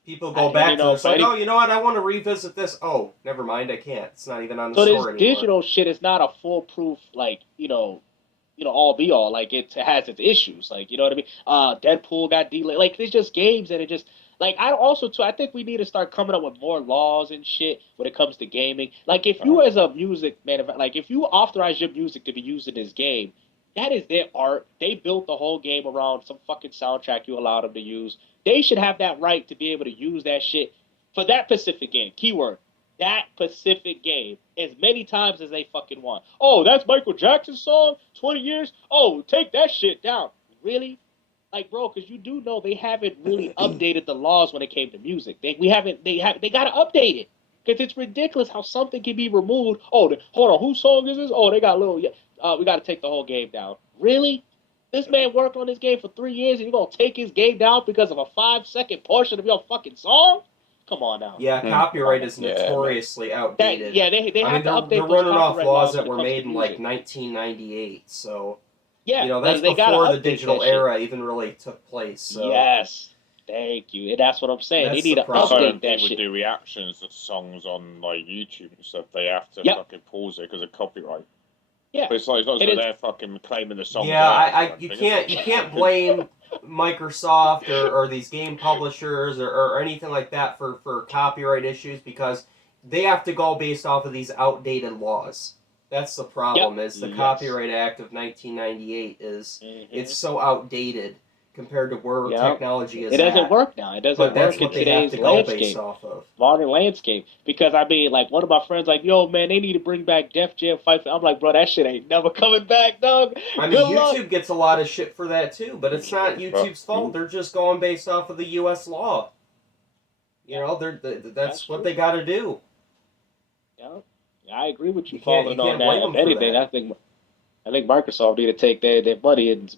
People go back to this like, oh, you know what? I want to revisit this. Oh, never mind, I can't. It's not even on the store anymore. So this digital shit is not a foolproof, like, all be all. Like, it has its issues. Like, you know what I mean? Deadpool got delayed. Like, it's just games and it just... Like, I think we need to start coming up with more laws and shit when it comes to gaming. Like, if you as a music man, like, if you authorize your music to be used in this game, that is their art. They built the whole game around some fucking soundtrack you allowed them to use. They should have that right to be able to use that shit for that specific game. Keyword, that specific game as many times as they fucking want. Oh, that's Michael Jackson's song? 20 years? Oh, take that shit down. Really? Like, bro, because you do know they haven't really updated the laws when it came to music. They got to update it. Because it's ridiculous how something can be removed. Oh, hold on, whose song is this? Oh, they got a little... we got to take the whole game down. Really? This man worked on this game for 3 years, and you're going to take his game down because of a 5-second portion of your fucking song? Come on now. Yeah, copyright is notoriously outdated. They have to update they're those running off laws laws that were made in, like, 1998, so... Yeah, that's they before the digital era even really took place. So. Yes. Thank you. And that's what I'm saying. They need to update that shit. People do reactions to songs on like YouTube and stuff. They have to fucking pause it because of copyright. Yeah, but it's not as though they're fucking claiming the song. Yeah, you can't blame Microsoft or these game publishers or anything like that for copyright issues because they have to go based off of these outdated laws. That's the problem. Is the Copyright Act of 1998 is it's so outdated compared to where technology is. It doesn't work now. It doesn't work in today's landscape, modern landscape. Because I mean, like one of my friends, like, yo, man, they need to bring back Def Jam Fight. I'm like, bro, that shit ain't never coming back, dog. I mean, YouTube gets a lot of shit for that too, but it's not YouTube's fault. They're just going based off of the U.S. law. You know, that's what they got to do. Yeah. I agree with you, following on that. If anything, I think Microsoft need to take their money and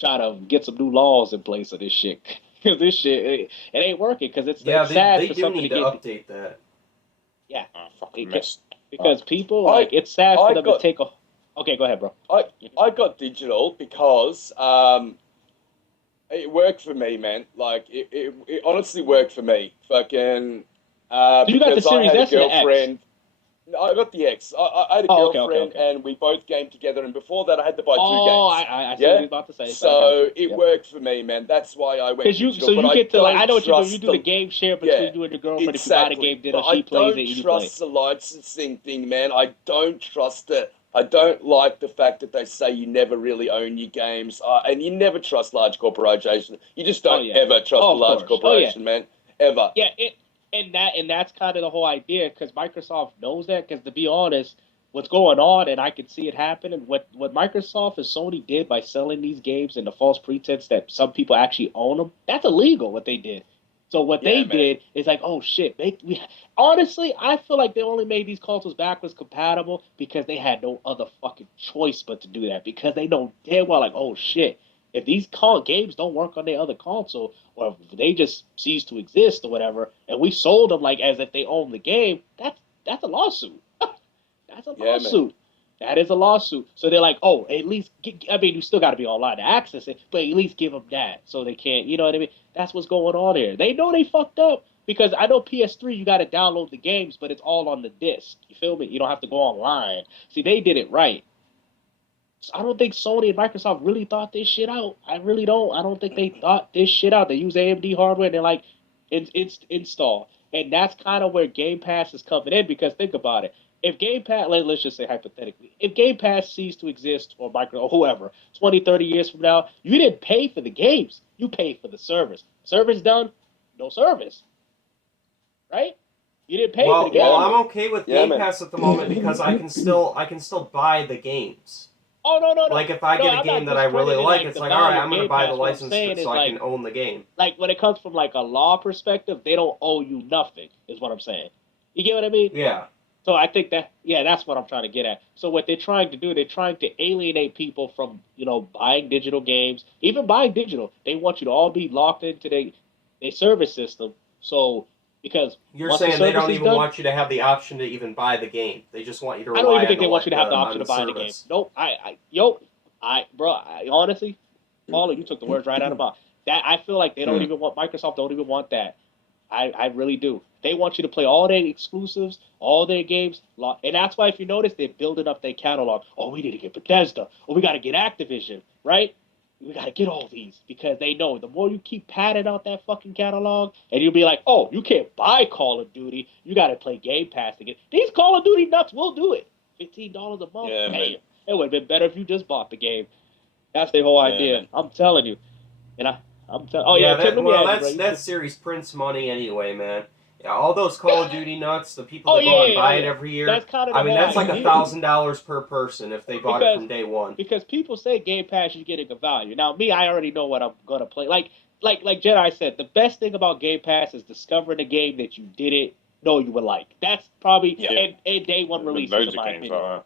try to get some new laws in place of this shit. Because this shit, it ain't working. Because it's sad they for do something need to update that. Yeah, because people it's sad for them to take a. Okay, go ahead, bro. I got digital because it worked for me, man. Like it honestly worked for me. Fucking so you got the Series S and the X. No, I got the X. I had a girlfriend, and we both came together. And before that, I had to buy 2 games. I see what you're about to say. So it worked for me, man. That's why I went. So you get to I know what you do. You do the game share between you and your girlfriend. Exactly. If you buy the game, then she plays it. You play. I don't trust the licensing thing, man. I don't trust it. I don't like the fact that they say you never really own your games, and you never trust large corporations. You just don't ever trust a large corporation, man. Ever. Yeah. And that's kind of the whole idea, because Microsoft knows that. Because to be honest, what's going on, and I can see it happening, what Microsoft and Sony did by selling these games in the false pretense that some people actually own them, that's illegal. What they did. So what they did is like, oh shit, honestly, I feel like they only made these consoles backwards compatible because they had no other fucking choice but to do that, because they know damn well like, oh shit, if these games don't work on their other console, or if they just cease to exist or whatever, and we sold them like as if they own the game, that's a lawsuit. That's a lawsuit. That is a lawsuit. So they're like, oh, at least, you still got to be online to access it, but at least give them that so they can't, you know what I mean? That's what's going on here. They know they fucked up, because I know PS3, you got to download the games, but it's all on the disc. You feel me? You don't have to go online. See, they did it right. I don't think Sony and Microsoft really thought this shit out. I really don't. I don't think they thought this shit out. They use AMD hardware and they're like, it's install. And that's kind of where Game Pass is coming in because think about it. If Game Pass, let's just say hypothetically, if Game Pass ceased to exist or Micro or whoever, 20, 30 years from now, you didn't pay for the games. You paid for the service. Service done, no service. Right? You didn't pay for the game. Well, I'm okay with Game Pass at the moment because I can still buy the games. Oh no. Like if I get a game that I really like, it's like all right, I'm going to buy the license so I can own the game. Like when it comes from like a law perspective, they don't owe you nothing. Is what I'm saying. You get what I mean? Yeah. So I think that's what I'm trying to get at. So what they're trying to do, they're trying to alienate people from buying digital games, even buying digital. They want you to all be locked into their service system. So because you're saying they don't even want you to have the option to even buy the game. They just want you to. I don't even think they want you to have the option to buy the game. Nope. Honestly, Paula, you took the words right out of my mouth. That I feel like they don't even want Microsoft. Don't even want that. I really do. They want you to play all their exclusives, all their games, and that's why if you notice, they're building up their catalog. Oh, we need to get Bethesda. Oh, we got to get Activision, right? We got to get all these because they know the more you keep padding out that fucking catalog, and you'll be like, oh, you can't buy Call of Duty. You got to play Game Pass to get these Call of Duty nuts. Will do it. $15 a month. Yeah, man. It would have been better if you just bought the game. That's their whole idea. Man. I'm telling you, and I'm telling. Oh yeah, that series prints money anyway, man. Yeah, all those Call of Duty nuts, the people that go and buy it every year. That's kind of that's like $1,000 per person if they bought it from day one. Because people say Game Pass, you're getting a value. Now, me, I already know what I'm gonna play. Like Jedi said, the best thing about Game Pass is discovering a game that you didn't know you would like. That's probably and day one release. In my opinion. I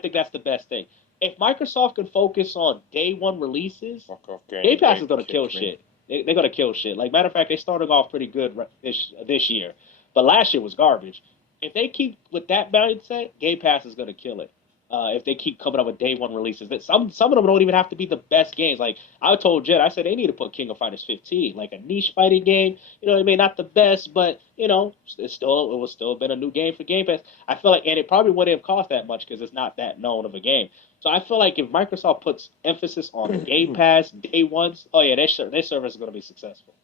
think that's the best thing. If Microsoft can focus on day one releases, Game Pass is gonna kill shit. They're gonna kill shit. Like matter of fact, they started off pretty good this year, but last year was garbage. If they keep with that mindset, Game Pass is gonna kill it. If they keep coming up with day one releases, that some of them don't even have to be the best games. Like I told Jet, I said they need to put King of Fighters 15, like a niche fighting game. You know what I mean? Not the best, but it would still been a new game for Game Pass. I feel like, and it probably wouldn't have cost that much because it's not that known of a game. So I feel like if Microsoft puts emphasis on Game Pass day ones, their service is going to be successful.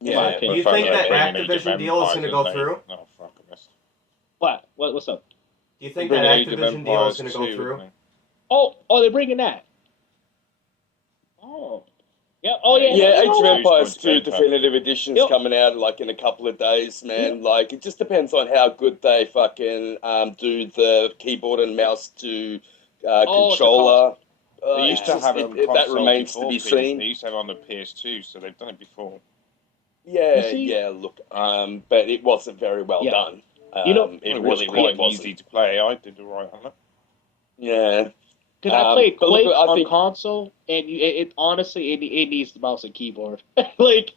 Yeah. Do you think that Activision deal is going to go through? No, fuck this. What's up? Do you think that Activision deal is going to go through? Oh, they're bringing that. Oh. Yeah. Oh, yeah. Yeah, Age of Empires 2 Definitive Edition's coming out like in a couple of days, man. Yep. Like, it just depends on how good they fucking do the keyboard and mouse to controller. They used to have it on that remains to be seen. They used to have it on the PS2, so they've done it before. Yeah, look, but it wasn't very well done. It was quite easy to play. I did all right on it. Yeah. Because I played Quake on console, and it honestly it needs the mouse and keyboard. because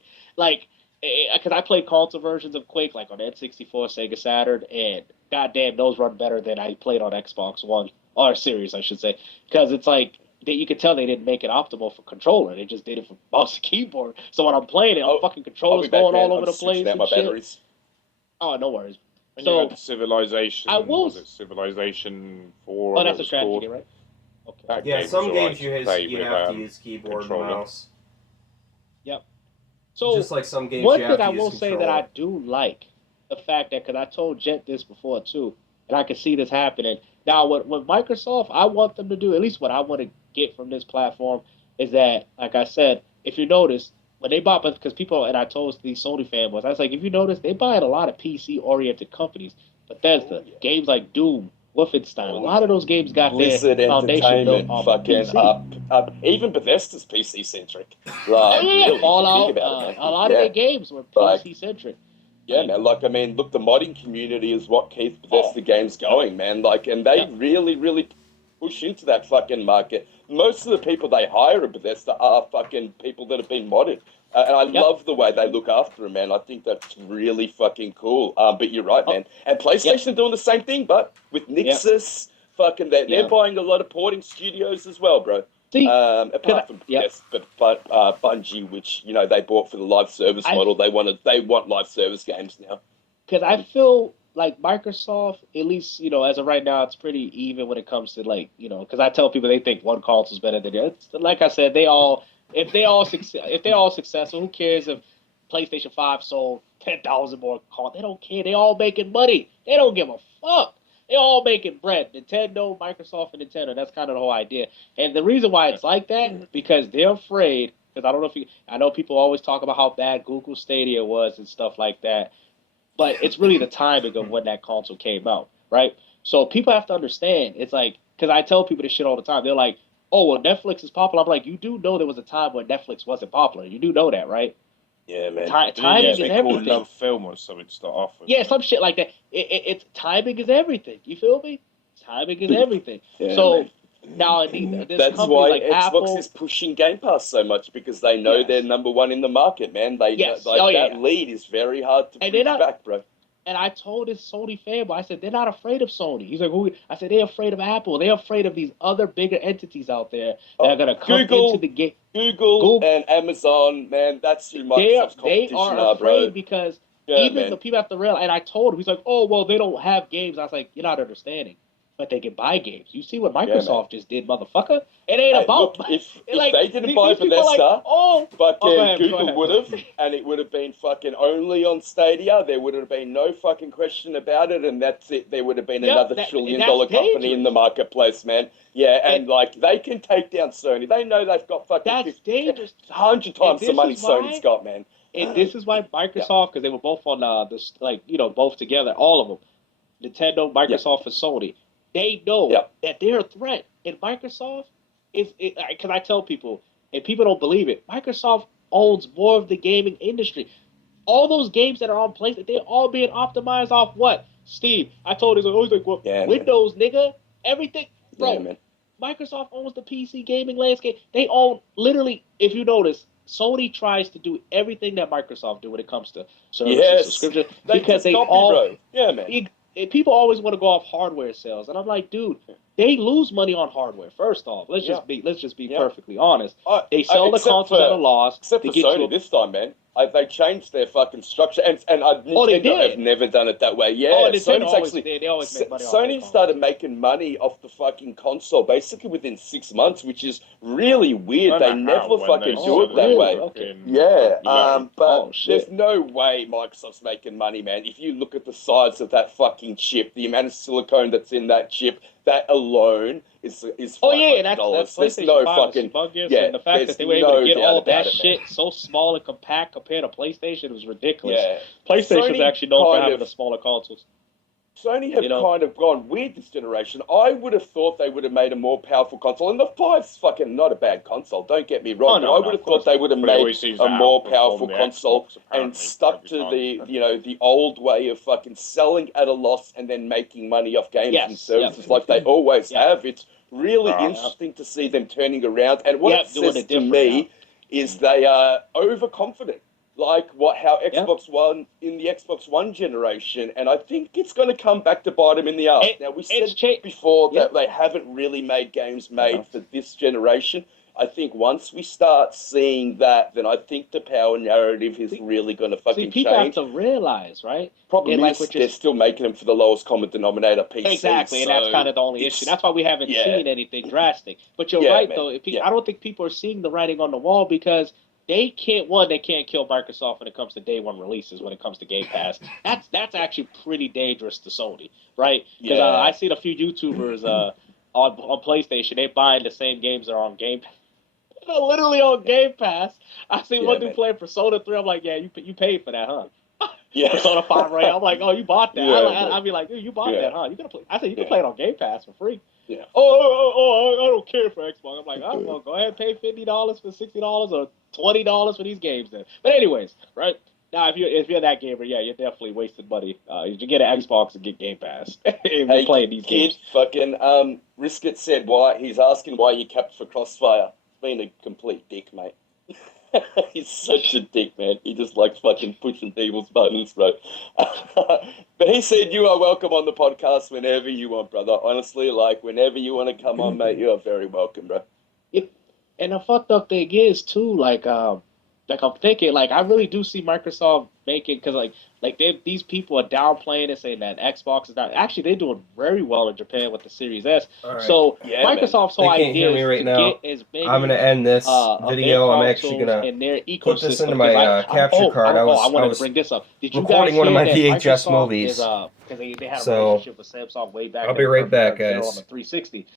I played console versions of Quake like on N64, Sega Saturn, and goddamn, those run better than I played on Xbox One or Series, I should say. Because it's like you could tell they didn't make it optimal for controller; they just did it for mouse and keyboard. So when I'm playing it, fucking controllers going all over the place. And shit. Oh, no worries. When you had Civilization, was it Civilization 4? Oh, that's a strategy game, right? Okay. Some games you have to use keyboard and mouse. Yep. So just like some games, one thing I will say that I do like the fact that because I told Jet this before too, and I can see this happening now with Microsoft. I want them to do at least what I want to get from this platform is that, like I said, if you notice. When they bought, because people, and I told these Sony fanboys, I was like, if you notice, they buy a lot of PC-oriented companies. Bethesda, games like Doom, Wolfenstein, a lot of those games got Blizzard their foundation built on PC. Even Bethesda's PC-centric. Really, Fallout, a lot of their games were PC-centric. Yeah, man. Look, the modding community is what keeps Bethesda games going, man. And they really, really push into that fucking market. Most of the people they hire at Bethesda are fucking people that have been modded. And I love the way they look after them, man. I think that's really fucking cool. But you're right, man. And PlayStation are doing the same thing, but with Nixus, fucking, they're buying a lot of porting studios as well, bro. See, apart from but Bungie, which they bought for the live service model, they want live service games now. Because I feel like Microsoft, at least as of right now, it's pretty even when it comes to like because I tell people they think one console is better than the other. Like I said, if they all successful, who cares if PlayStation 5 sold 10,000 more consoles? They don't care. They all making money. They don't give a fuck. They all making bread. Nintendo, Microsoft, and Nintendo. That's kind of the whole idea. And the reason why it's like that because they're afraid. Because I don't know if I know people always talk about how bad Google Stadia was and stuff like that, but it's really the timing of when that console came out, right? So people have to understand. It's like because I tell people this shit all the time. They're like, "Oh, well, Netflix is popular." I'm like, "You do know there was a time when Netflix wasn't popular. You do know that, right?" Yeah, man. Timing is called everything. Love Film or something to start off with. Yeah, some shit like that. It's timing is everything. You feel me? Timing is everything. Yeah, so man. now this That's company why like Xbox Apple is pushing Game Pass so much because they know Yes. they're number one in the market, man. They Yes. like Oh, yeah, that yeah. lead is very hard to And they're bridge not. back, bro. And I told this Sony fanboy, I said they're not afraid of Sony. He's like, who? I said they're afraid of Apple. They're afraid of these other bigger entities out there that are gonna come into the game. Google Google, and Amazon, man, that's who Microsoft's they competition are are, bro. afraid because Yeah, even the man. people have to realize. And I told him, he's like, oh well, they don't have games. I was like, you're not understanding. But they can buy games. You see what Microsoft just did, motherfucker? It ain't Hey, about. look, if like they didn't these buy people are like, Bethesda, oh, go fucking ahead, go Google ahead. would have, and it would have been fucking only on Stadia. There would have been no fucking question about it, and that's it. There would have been Yep, another that's trillion-dollar company in the dangerous. marketplace, man. Yeah, and And like they can take down Sony. They know they've got fucking that's 50, dangerous. 100 And times the this money is Sony's why got, man. and this is why Yeah, Microsoft, because they were both on this, like both together, all of them, Nintendo, yeah, Microsoft, and Sony, they know yeah. that they're a threat. And Microsoft is because I tell people, and people don't believe it. Microsoft owns more of the gaming industry. All those games that are on PlayStation, they're all being optimized off what? Steve, I told him, he's like, well, Yeah, man. Windows, nigga, everything, Yeah, bro. man. Microsoft owns the PC gaming landscape. They own literally, if you notice, Sony tries to do everything that Microsoft do when it comes to services, Yes, subscription, they because just they copy, all bro. Yeah, man. people always want to go off hardware sales, and I'm like, dude, they lose money on hardware. First off, let's just be perfectly honest. They sell the consoles at a loss except to for get Sony you. this time, man. They changed their fucking structure, and Oh, they Nintendo have did. never done it that way. Yeah, Oh, Nintendo Sony's always actually they always make money off their Sony consoles. started making money off the fucking console basically within 6 months, which is really weird. They never fucking do it that way. Okay. Yeah, but shit. there's no way Microsoft's making money, man. If you look at the size of that fucking chip, the amount of silicone that's in that chip, that alone is Oh yeah, and $500. that's There's PlayStation no 5 fucking is humongous, yeah. and the fact There's that they were able to no get doubt all about that it, man. shit so small and compact compared to PlayStation was ridiculous. Yeah, PlayStation's Sony actually known for kind having of the smaller consoles. Sony have kind of gone weird this generation. I would have thought they would have made a more powerful console, and the 5's fucking not a bad console. Don't get me wrong, but I would have thought they would have made a more powerful console and stuck to the old way of fucking selling at a loss and then making money off games and services like they always have. It's really interesting to see them turning around, and what it says to me is they are overconfident. Like how Xbox One in the Xbox One generation, and I think it's going to come back to bite them in the ass. Now we said before that they haven't really made games made for this generation. I think once we start seeing that, then I think the power narrative is really going to fucking people change. Have to realize, right? Problem is, they're still making them for the lowest common denominator PC. Exactly, and that's kind of the only issue. That's why we haven't seen anything drastic. But you're right, though. I don't think people are seeing the writing on the wall because they can't kill Microsoft when it comes to day one releases. When it comes to Game Pass, that's actually pretty dangerous to Sony, right? Because I seen a few YouTubers on PlayStation. They buying the same games that are on Game Pass. Literally on Game Pass. I seen one dude playing Persona 3. I'm like, yeah, you paid for that, huh? Yeah. Persona 5 right? I'm like, oh, you bought that. I'd be like, dude, you bought that, huh? You gonna play? I said you can play it on Game Pass for free. Yeah. I don't care for Xbox. I'm like, oh, well, go ahead and pay $50 for $60 or $20 for these games then. But anyways, right? Now, if you're that gamer, yeah, you're definitely wasting money. You should get an Xbox and get Game Pass if you're playing these games. Fucking Risket said why he's asking why you capped for Crossfire. It's been a complete dick, mate. He's such a dick, man. He just likes fucking pushing people's buttons, bro. But he said you are welcome on the podcast whenever you want, brother. Honestly, like whenever you want to come on, mate, you are very welcome, bro. And the fucked up thing is too, like like I'm thinking, like I really do see Microsoft making because these people are downplaying and saying that Xbox is not. Actually, they're doing very well in Japan with the Series S. All right. So Yeah, Microsoft's whole They can't hear idea me is right to now. get as many I'm gonna end this of their video. I'm actually consoles gonna and their ecosystem. put this into 'Cause my capture card. I I wanted to was bring this up. Did you recording guys one of hear my that VHS Microsoft movies. is because they had a So, relationship with Samsung way back? I'll They be were right back, there on guys. the 360.